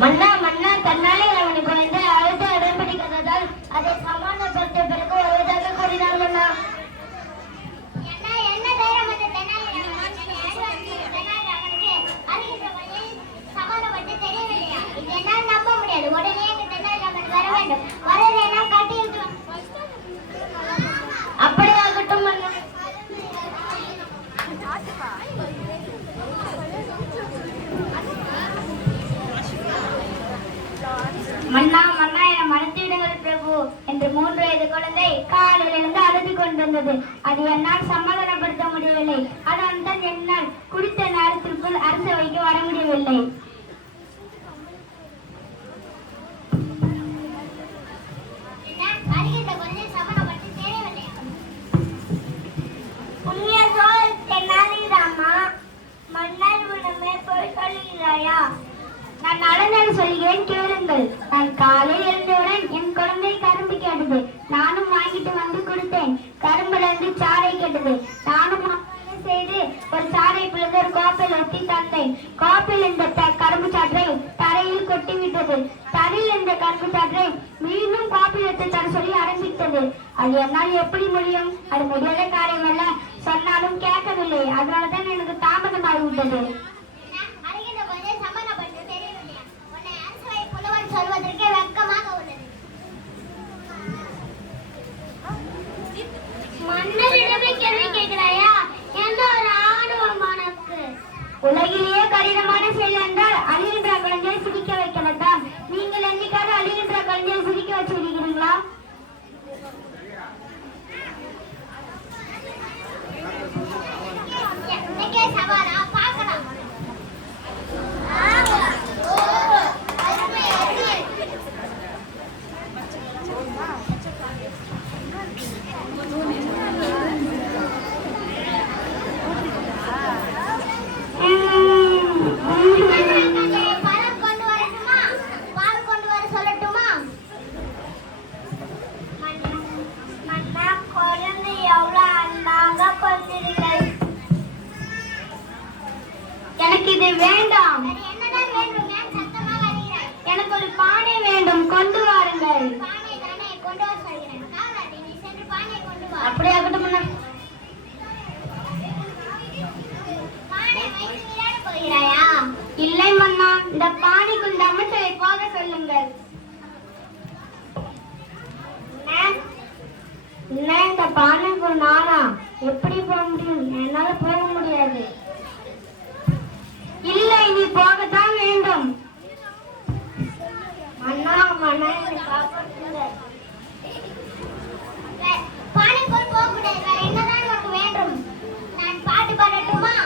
மன்னா மன்னா தன்னாலே அவனுக்கு வந்து அழுத்த அடம்பிடிக்கிறதால் அதை சமாதானப்படுத்த பிறகு வருவதாக கூறினார் மன்னா. அப்படியாகட்டும் மன்னா. மன்னா மன்னா என மனத்து விடுங்கள் பிரபு என்று 3 வயது குழந்தை காலிலிருந்து அழுது கொண்டிருந்தது. அது என்னால் சமாதானப்படுத்த முடியவில்லை. அதனால் தான் என்னால் குறித்த நேரத்திற்குள் அரசவைக்கு வர முடியவில்லை. நான் நடந்தது சொல்கிறேன் கேளுங்கள். நான் காலையில் எழுந்தவுடன் என் குழந்தை கரும்பு கேட்டது. நானும் வாங்கிட்டு வந்து கொடுத்தேன். கரும்புல இருந்து சாறை கேட்டது. நானும் செய்து ஒரு சாறை பிளந்து ஒரு கோப்பையில் ஒட்டி தந்தேன். கோப்பையில் இந்த கரும்பு சாற்றை தரையில் கொட்டி விட்டது. தரையில் இந்த கரும்பு சாற்றை மீண்டும் கோப்பையில் எடுத்து தர சொல்லி ஆரம்பித்தது. அது என்னால் எப்படி முடியும்? அது முடியாத காரியம் அல்ல. சொன்னாலும் கேட்கவில்லை. அதனாலதான் எனக்கு தாமதமாகிவிட்டது. சொல்வதற்கே வெட்கமாக உள்ளது. மன்னரிடமே கேள்வி கேட்கிறாயா? எந்த ஒரு ஆணவம் உனக்கு? உலகிலேயே கடினமான செயல் என்றால் அழுகின்ற குழந்தையை சிரிக்க வைக்கலாம் தான். நீங்கள் என்னைக்காவது அழுகின்ற குழந்தையை சிரிக்க வச்சிருக்கிறீங்களா? எனக்கு இது வேண்டாம். எனக்கு ஒரு பானை வேண்டும், கொண்டு வாருங்கள். அப்படியாகட்டும். இல்லை மன்னா, இந்த பானைக்குள் அமைச்சரை போக சொல்லுங்கள். இந்த பானைக்குள் நானா எப்படி போக முடியும்? என்னால போக முடியாது. இல்லை, நீ போகத்தான் வேண்டும். மன்னா மன்னா பானைக்குள் போக முடியாது. வேற என்னதான் உனக்கு வேண்டும்? நான் பாட்டு பாடட்டுமா?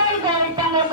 பெற்றோர்கள் தங்கள்